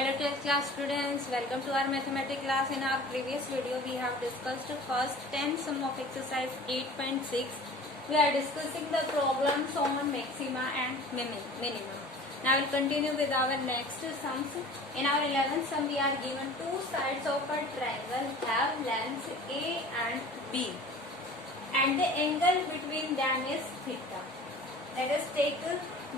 Hello 12th class students, welcome to our mathematics class. In our previous video we have discussed first 10 sum of exercise 8.6. We are discussing the problems on maxima and minimum. Now we will continue with our next sums. In our 11th sum we are given two sides of a triangle have lengths A and B and the angle between them is theta. Let us take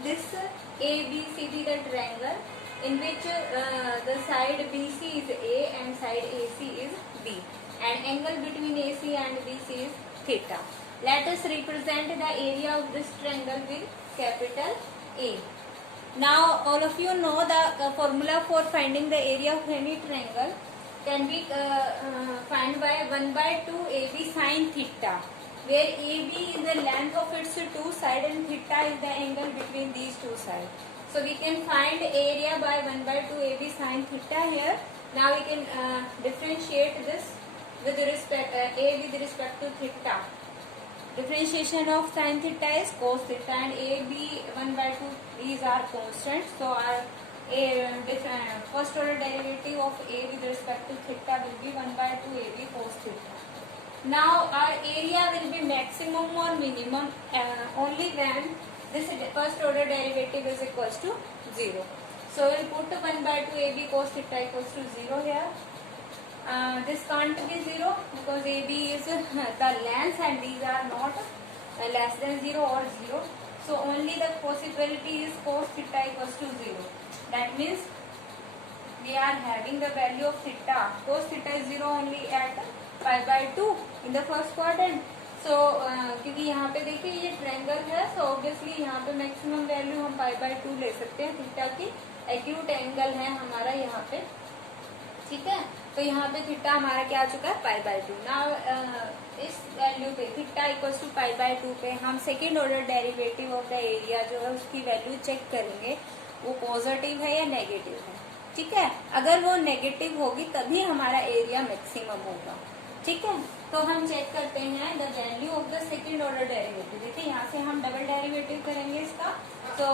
this ABCD the triangle in which the side BC is A and side AC is B and angle between AC and BC is theta. Let us represent the area of this triangle with capital A. Now all of you know the formula for finding the area of any triangle can be found by 1/2 AB sin theta, where AB is the length of its two sides and theta is the angle between these two sides. So we can find area by 1/2 AB sin theta here. Now we can differentiate this with respect A with respect to theta. Differentiation of sin theta is cos theta and AB 1/2 these are constant. So our first order derivative of A with respect to theta will be 1/2 AB cos theta. Now our area will be maximum or minimum only when this first order derivative is equals to 0. So we'll put 1/2 AB cos theta equals to 0 here. This can't be 0 because AB is the length and these are not less than 0 or 0. So only the possibility is cos theta equals to 0. That means we are having the value of theta. Cos theta is 0 only at pi/2 in the first quadrant. So क्योंकि यहाँ पे देखिए ये triangle है, so obviously यहाँ पे maximum value हम pi/2 ले सकते हैं. थीटा की एक्यूट एंगल है हमारा यहाँ पे, ठीक है. तो यहाँ पे थीटा हमारा क्या आ चुका है pi/2. ना इस वैल्यू पे थीटा इक्वल्स टू pi/2 पे हम second order derivative of the area जो है उसकी वैल्यू चेक करेंगे वो पॉजिटिव है या नेगेटिव है, ठीक है. अगर वो नेगेटिव होगी तभी हमारा एरिया मैक्सिमम होगा, ठीक है. तो हम चेक करते हैं the value of the second order derivative. देखिए यहाँ से हम डबल डेरिवेटिव करेंगे इसका. तो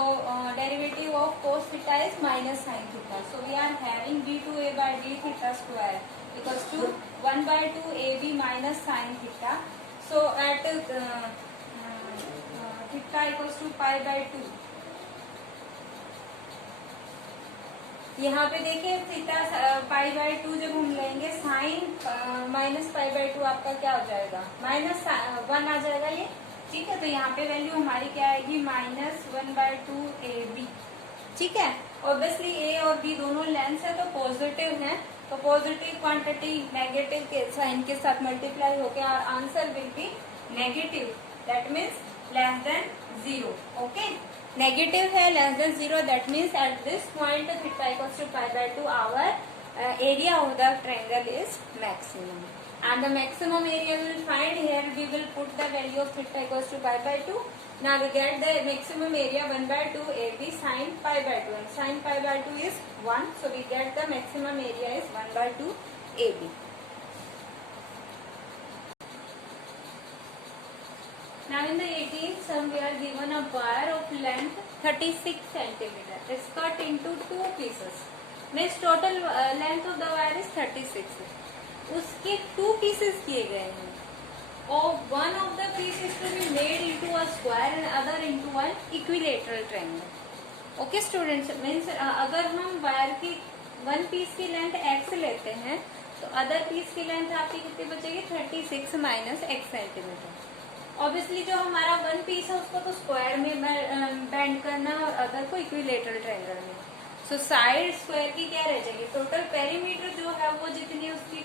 derivative of cos theta is minus sine theta. So we are having d2a by d theta square equals to 1/2 ab minus sine theta. So at theta equals to pi/2. यहाँ पे देखिए theta pi/2 जब हम लेंगे sign minus pi/2 आपका क्या हो जाएगा -1 आ जाएगा ये, ठीक है. तो यहाँ पे वैल्यू हमारी क्या आएगी -1/2 AB, ठीक है. ऑब्वियसली ए और बी दोनों लेंथ है तो पॉजिटिव है. तो पॉजिटिव क्वांटिटी नेगेटिव के साइन के साथ मल्टीप्लाई होकर और answer will be negative. That means less than 0. Okay, negative है less than 0. That means at this point theta equals to pi/2 our area of the triangle is maximum. And the maximum area we will find here. We will put the value of theta equals to pi/2. Now we get the maximum area 1/2 AB sin pi/2 and sin pi/2 is 1. So we get the maximum area is 1/2 AB. Now in the 18th sum we are given a wire of length 36 centimeter. It's cut into two pieces. Means total length of the wire is 36. उसके 2 pieces किए गए हैं और one of the piece is to be made into a square and other into an equilateral triangle. Okay students, means अगर हम wire की 1 piece की length x लेते हैं तो अदर पीस की लेंथ आपकी कितनी बचेगी 36 माइनस x सेंटीमीटर. ऑब्वियसली जो हमारा 1 पीस है उसको तो स्क्वायर में बेंड करना और अदर को इक्विलेटरल ट्रायंगल में. सो साइड स्क्वायर की क्या रह जाएगी टोटल पेरीमीटर जो है वो जितनी उसकी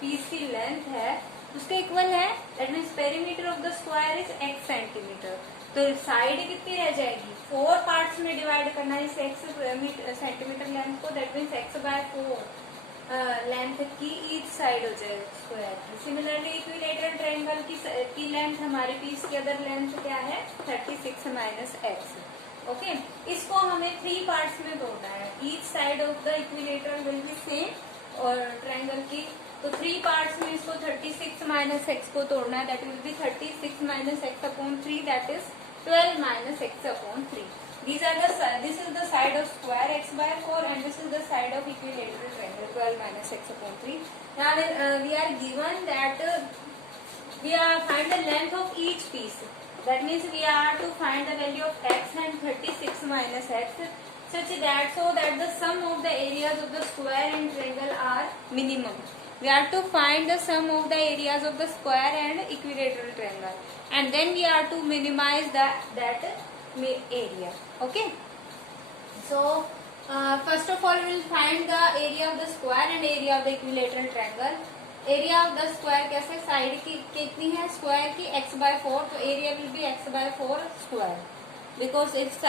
पीस की लेंथ है उसके इक्वल है. That means perimeter of the square is x centimetre. तो साइड कितनी रह जाएगी 4 पार्ट्स में डिवाइड करना है इस x सेंटीमीटर लेंथ को. दैट मीन्स x/4 लेंथ की ईच साइड हो जाएगी स्क्वायर. सिमिलरली इक्विलेटरल ट्रायंगल की लेंथ हमारी पीस की अदर लेंथ क्या है 36 माइनस x. ओके, इसको हमें 3 पार्ट्स में तोड़ना है. Each side of the equilateral will be same और ट्रायंगल की. तो 3 पार्ट्स में इसको 36 माइनस x को तोड़ना है. That will B 36 minus x upon 3. That is 12 minus x upon 3. These are the this is the side of square x by 4 and this is the side of equilateral triangle 12 minus x upon 3. Now we are given that we are find the length of each piece. That means we are to find the value of x and 36 minus x such that so that the sum of the areas of the square and triangle are minimum. We are to find the sum of the areas of the square and equilateral triangle, and then we are to minimize that area. Okay. So first of all we will find the area of the square and area of the equilateral triangle. Area of the square कैसे, side की कितनी है square की x by 4, तो area will B x by 4 square because it's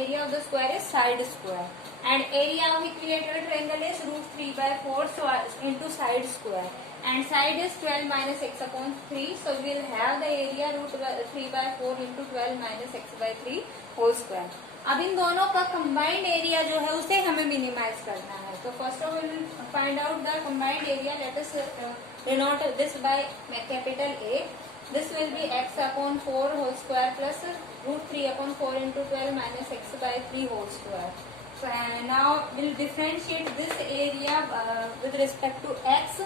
area of the square is side square and area of equilateral triangle is root 3 by 4 so into side square and side is 12 minus x upon 3 so we will have the area root 3 by 4 into 12 minus x by 3 whole square. अब इन दोनों का combined area जो है उसे हमें minimise करना है. तो first of all will find out the combined area. Let us denote this by capital A. This will be x upon 4 whole square plus root 3 upon 4 into 12 minus x by 3 whole square. So now we'll differentiate this area with respect to x.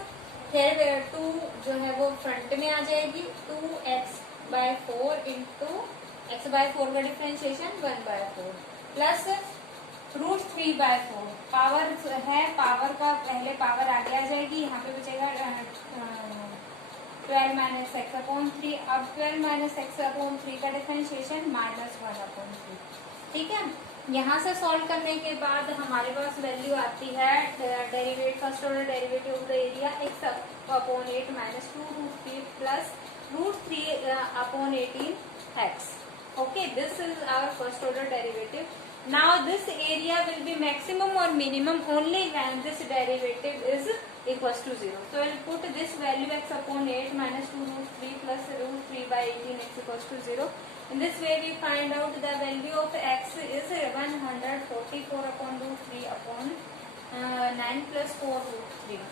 Here where 2 जो है वो front में आ जाएगी. 2x by 4 into x by 4 का differentiation 1 by 4 plus root 3 by 4. Power है, power का पहले power आगे आ जाएगी. यहाँ पे बचेगा 12 माइनस एक्स अपॉन 3. अब 12 माइनस एक्स अपॉन 3 का डिफरेंशिएशन माइनस 1 अपॉन 3. ठीक है. यहाँ से सॉल्व करने के बाद हमारे पास वैल्यू आती है derivative first order derivative of the area X upon 8 minus 2 root 3 plus root 3 upon 18 X. Okay, this is our first order derivative. Now this area will be maximum or minimum only when this derivative is equals to 0. So I will put this value x upon 8 minus 2 root 3 plus root 3 by 18 x equals to 0. In this way we find out the value of x is 144 upon root 3 upon 9 plus 4 root 3.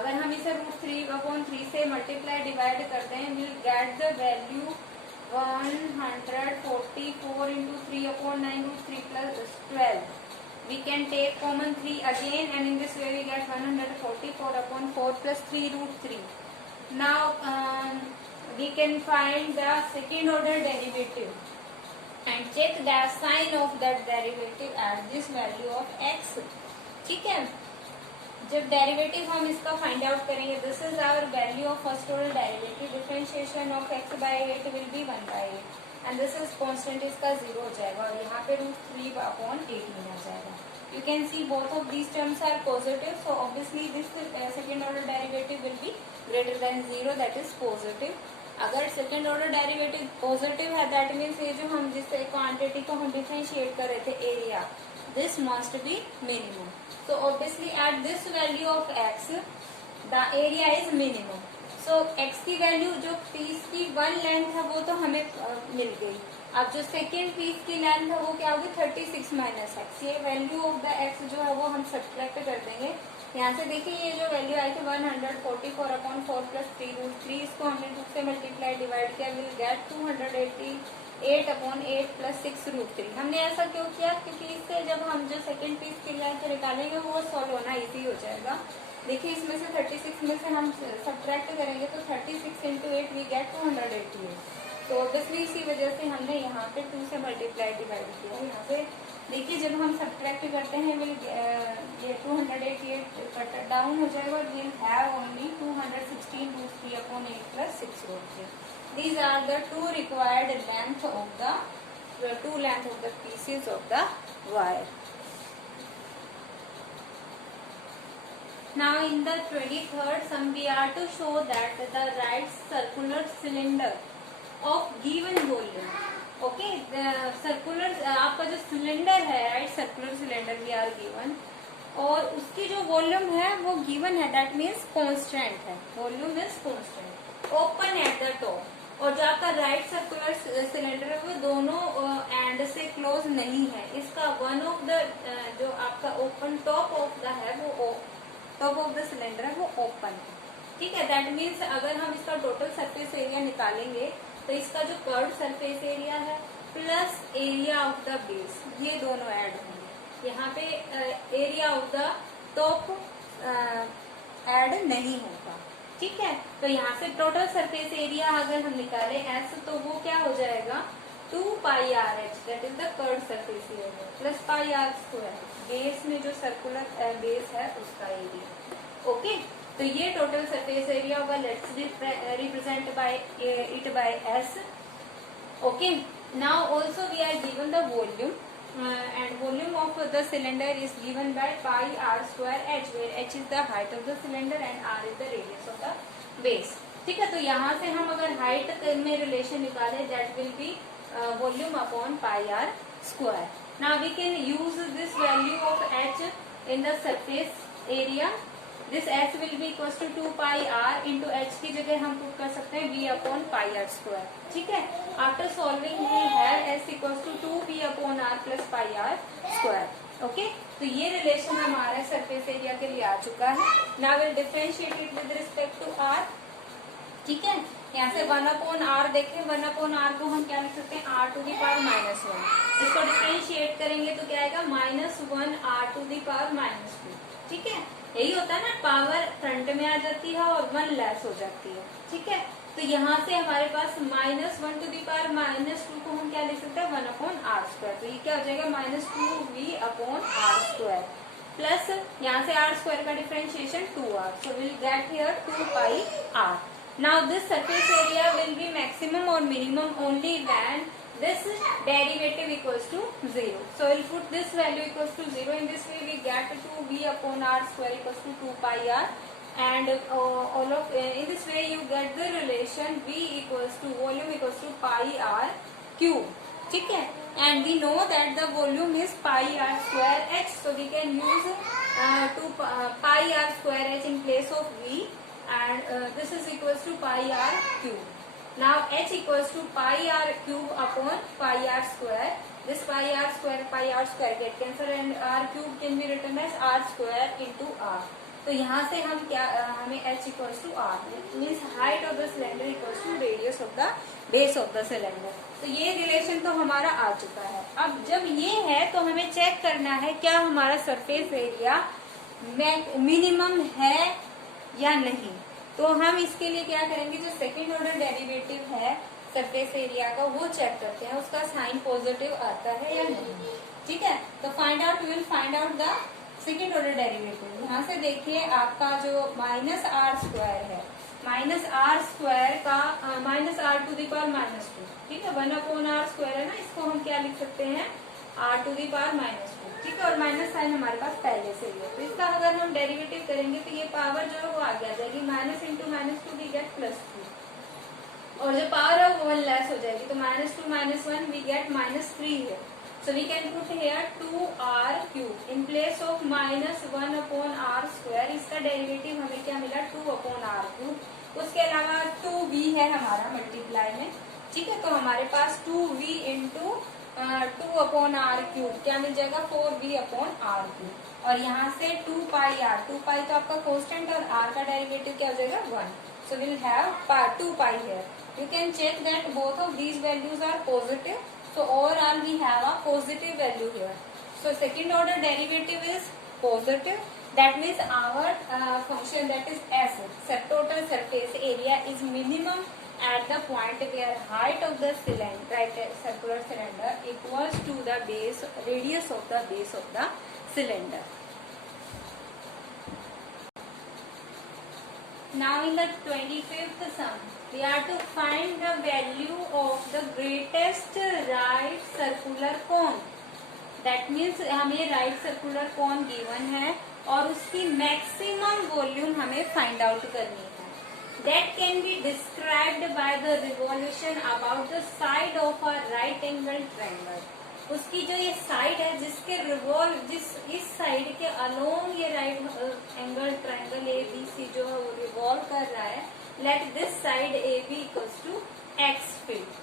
अगर हम इसे root 3 upon 3 से multiply divide करते हैं we will get the value 144 into 3 upon 9 root 3 plus 12. We can take common 3 again and in this way we get 144 upon 4 plus 3 root 3. Now we can find the second order derivative and check the sign of that derivative at this value of x. ठीक है. जब derivative हम इसका find out करेंगे this is our value of first order derivative. Differentiation of x by 8 will be 1 by 8 and this is constant इसका 0 हो जाएगा और यहाँ पे रूट 3 अपॉन 18 आ जाएगा. You can see both of these terms are positive so obviously this second order derivative will be greater than 0 that is positive. अगर second order derivative positive है दैट मीन्स ये जो हम जिस क्वांटिटी को हम डिफरेंशिएट कर रहे थे area this must be minimum. So obviously at this value of x the area is minimum. So x की वैल्यू जो पीस की 1 लेंथ है वो तो हमें मिल गई. अब जो सेकेंड पीस की लेंथ है वो क्या होगी 36 माइनस एक्स. ये वैल्यू ऑफ द एक्स जो है वो हम सब्ट्रैक्ट कर देंगे. यहाँ से देखिए ये जो वैल्यू आई थी 144 अपॉन 4 प्लस 3 रूट 3 इसको हमने 2 से मल्टीप्लाई डिवाइड किया will get 288 upon 8 plus 6 root 3. हमने ऐसा क्यों किया क्योंकि इससे जब हम जो सेकेंड पीस की लेंथ निकालेंगे वो सॉल्व होना इजी हो जाएगा. देखिए इसमें से 36 में से हम सब्ट्रैक्ट करेंगे तो 36 इंटू 8 वी गेट 288. तो ऑब्वियसली इसी वजह से हमने यहाँ पे 2 से मल्टीप्लाई डिवाइड किया. यहाँ पे देखिए जब हम सब्ट्रैक्ट करते हैं विल ये 288 कट डाउन हो जाएगा और will have only 216 root 3 upon 8 plus 6 root 3. These are the two required length of the two length of the pieces of the wire. Now in the 23rd sum we are to show that the right circular cylinder of given volume. Okay, the circular आपका जो cylinder है right circular cylinder we are given और उसकी जो volume है वो given है that means constant है. Volume is constant. Open at the top और जो आपका राइट सर्कुलर सिलेंडर है वो दोनों एंड से क्लोज नहीं है. इसका वन ऑफ द जो आपका ओपन टॉप ऑफ द है वो टॉप ऑफ द सिलेंडर है वो ओपन है. ठीक है. दैट मीन्स अगर हम इसका टोटल सरफेस एरिया निकालेंगे तो इसका जो कर्व्ड सरफेस एरिया है plus area of the base, ये दोनों ऐड होंगे। यहाँ पे area of the top add नहीं होगा, ठीक है। तो यहाँ से टोटल सरफेस एरिया अगर हम निकाले एस, तो वो क्या हो जाएगा 2 pi R H, that is the curve surface area, plus pi R square, base में जो सर्कुलर बेस है उसका एरिया। ओके, तो ये टोटल सरफेस एरिया होगा। Let's represent by it by S. Okay, now also we are given the volume and volume of the cylinder is given by pi r square h, where h is the height of the cylinder and r is the radius of the base। ठीक है, तो यहाँ से हम अगर height में relation निकाले, that will be volume upon pi R square. Now we can use this value of h in the surface area. This h will be equal to 2 pi r into H की जगह हम put कर सकते हैं v upon pi R square. ठीक है, after solving we have s equal to 2v upon r plus pi R square. Okay, तो ये रिलेशन हमारा सरफेस एरिया के लिए आ चुका है। Now will differentiate it with respect to r। ठीक है, यहाँ से 1 अपॉन आर देखें, 1 अपॉन आर को हम क्या लिख सकते हैं r टू दी पावर -1। इसको डिफरेंशिएट करेंगे तो क्या आएगा -1 r टू दी पावर -2। ठीक है, यही होता है ना, पावर फ्रंट में आ जाती है और 1 लेस हो जाती है। ठीक है, तो यहाँ से हमारे पास -1 टू दी पावर -2 को हम क्या लिख सकते हैं 1 अपॉन आर स्क्वायर। तो ये क्या हो जाएगा -2v upon are square, plus यहाँ से आर स्क्वायर का differentiation 2r, so will get here 2 pi R. Now this surface area will be maximum और minimum only when this derivative equals to 0. So we'll put this value equals to 0. In this way we get 2v upon r square equals to 2 pi r, and in this way you get the relation v equals to volume equals to pi r cube. ठीक है, and we know that the volume is pi r square h, so we can use pi r square h in place of v, and this is equals to pi r cube. Now h equals to pi r cube upon pi r square. This pi r square get cancelled and r cube can be written as r square into r. तो यहाँ से हम क्या हमें h equals to r means height of the cylinder equals to radius of the base of the cylinder। तो ये relation तो हमारा आ चुका है। अब जब ये है तो हमें चेक करना है क्या हमारा सरफेस एरिया मिनिमम है या नहीं। तो हम इसके लिए क्या करेंगे, जो सेकेंड ऑर्डर डेरिवेटिव है सरफेस एरिया का वो चेक करते हैं, उसका साइन पॉजिटिव आता है या नहीं। ठीक है, तो will find out the second order derivative. यहाँ से देखिए आपका जो -r स्क्वायर है, -r स्क्वायर का -r टू दी पावर -2। ठीक है, 1 अपॉन r स्क्वायर है ना, इसको हम क्या लिख सकते हैं r टू दी पावर -2। ठीक है, और माइनस साइन हमारे पास पहले से ही है, तो इसका अगर हम डेरिवेटिव करेंगे तो ये पावर जो है वो आगे आ जाएगी, माइनस इंटू -2 वी गेट +2, और जो पावर है वो 1 लेस हो जाएगी, तो -2 -1 वी गेट -3 है। So we can put here 2r cube in place of -1 upon r square. इसका डेरिवेटिव हमें क्या मिला 2 अपॉन r क्यूब। उसके अलावा 2v है हमारा मल्टीप्लाई में। ठीक है, तो हमारे पास 2v into 2 upon R cube क्या मिल जाएगा 4v अपॉन आर क्यूब, और यहाँ से 2 पाई आर, 2 पाई तो आपका कांस्टेंट और आर का डेरिवेटिव क्या हो जाएगा 1, so will have 2 pi here. You can check that both of these values are positive, so overall we have a positive value here. So second order derivative is positive, that means our function that is s, total surface area is minimum at the point where height of the cylinder, right, circular cylinder equals to the base radius of the base of the cylinder. Now in the 25th sum we are to find the value of the greatest right circular cone. That means हमें right circular cone given है और उसकी maximum volume हमें find out करनी है। That can be described by the revolution about the side of a right angle triangle. उसकी जो ये साइड है जिसके इस साइड के अलोंग ये राइट एंगल ट्रायंगल ABC जो है वो रिवॉल्व कर रहा है, let this side AB equals to x feet.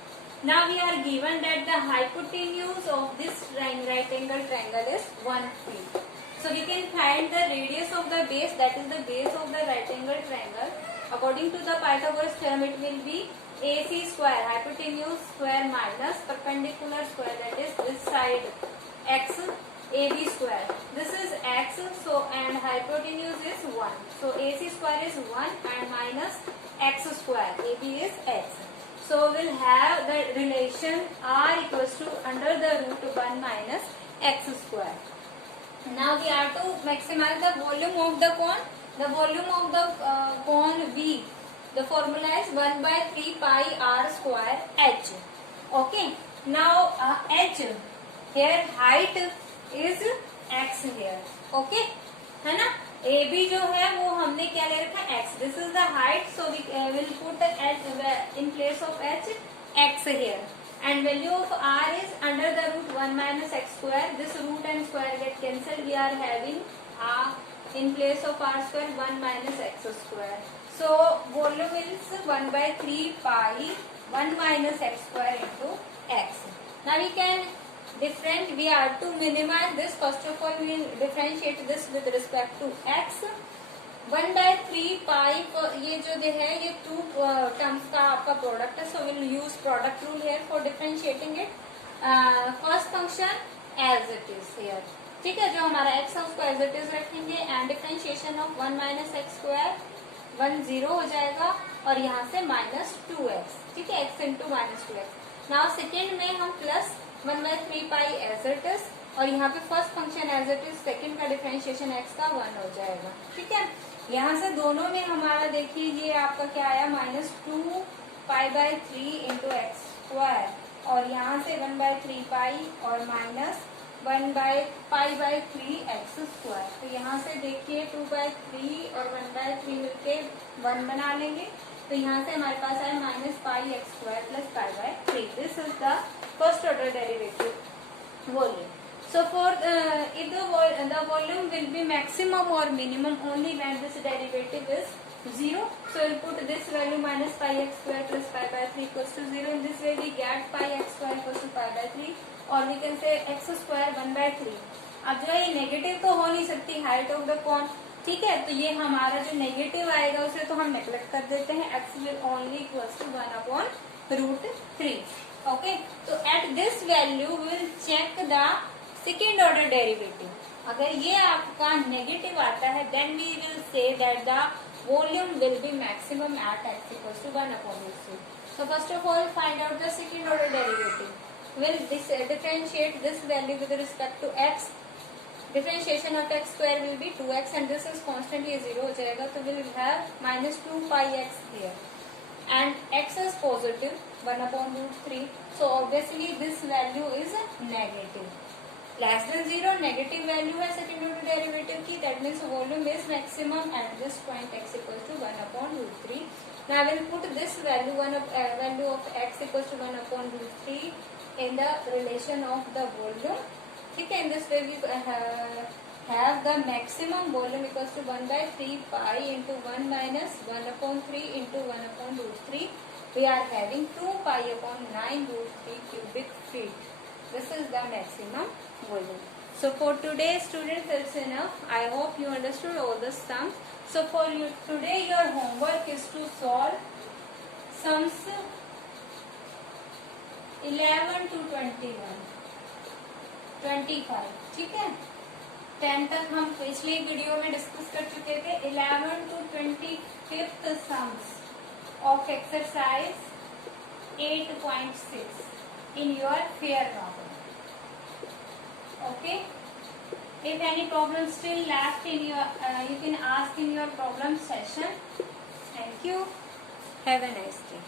Now we are given that the hypotenuse of this right angle triangle is 1 feet. So we can find the radius of the base, that is the base of the right angle triangle. According to the Pythagoras theorem, it will be AC square, hypotenuse square minus perpendicular square, that is this side x, AB square. This is x, so and hypotenuse is 1. So AC square is 1 and minus x square. AB is x. So we'll have the relation r equals to under the root 1 minus x square. Now we have to maximize the volume of the cone. The volume of the cone V. The formula is 1 by 3 pi r square h. Okay. Now h here height is x here. Okay, है ना. AB जो है वो हमने क्या ले रखा है x. This is the height, so we will put h in place of h x here. And value of r is under the root 1 minus x square. This root and square get cancelled. We are having in place of r square 1 minus x square. So volume is 1 by 3 pi 1 minus x square into x. Now we can we have to minimize this. First of all, we will differentiate this with respect to x. 1 by 3 pi ये जो है ये to terms का आपका product है. So will use product rule here for differentiating it. First function as it is here. ठीक है, जो हमारा x है उसको एज इट इज रखेंगे and differentiation of 1 minus X square 1 0 हो जाएगा और यहाँ से माइनस 2x. ठीक है, x into minus 2x. Now second में हम plus 1 by 3 pi as it is और यहाँ पे first function as it is. Second का डिफरेंशिएशन x का 1 हो जाएगा. ठीक है, यहाँ से दोनों में हमारा देखिए ये आपका क्या आया minus 2 pi by 3 into x square और यहाँ से 1 by 3 पाई और minus 1 by pi by 3 x square. तो यहाँ से देखिए 2 by 3 और 1 by 3 मिलके 1 बना लेंगे. तो यहाँ से हमारे पास आया minus pi x square plus pi by 3. This is the first order derivative volume. So for if the volume will be maximum or minimum only when this derivative is 0. So we'll put this value minus pi x square plus pi by 3 equals to 0. In this way we get pi x square equals to pi by 3 or we can say x square 1 by 3. अब जो है ये negative तो हो नहीं सकती height of the cone. ठीक है, तो ये हमारा जो नेगेटिव आएगा उसे तो हम नेग्लेक्ट कर देते हैं. x will only equals to 1 upon root 3. Okay, तो at this value we will check the second order derivative. अगर ये आपका नेगेटिव आता है then we will say that the volume will be maximum at x equals to 1 upon root 3. So first of all find out the second order derivative. Will differentiate this value with respect to x. Differentiation of x square will be 2x and this is constant, ये 0 हो जाएगा. तो will have minus 2 pi x here and x is positive 1 upon root 3. So obviously this value is negative. Less than 0 negative value है second order derivative की. That means volume is maximum at this point x equals to 1 upon root 3. Now I will put this value value of x equals to 1 upon root 3 in the relation of the volume. ठीक है, in this way we have the maximum volume equals to 1 by 3 pi into 1 minus 1 upon 3 into 1 upon root 3. We are having 2 pi upon 9 root 3 cubic feet. This is the maximum volume. So for today students it's enough. I hope you understood all the sums. So for you today your homework is to solve sums 11 to 21 25. ठीक है, 10 तक हम पिछली video में discuss कर चुके थे. 11 to 25th sums of exercise 8.6 in your fair novel. Okay, if any problem still left in your you can ask in your problem session. Thank you. Have a nice day.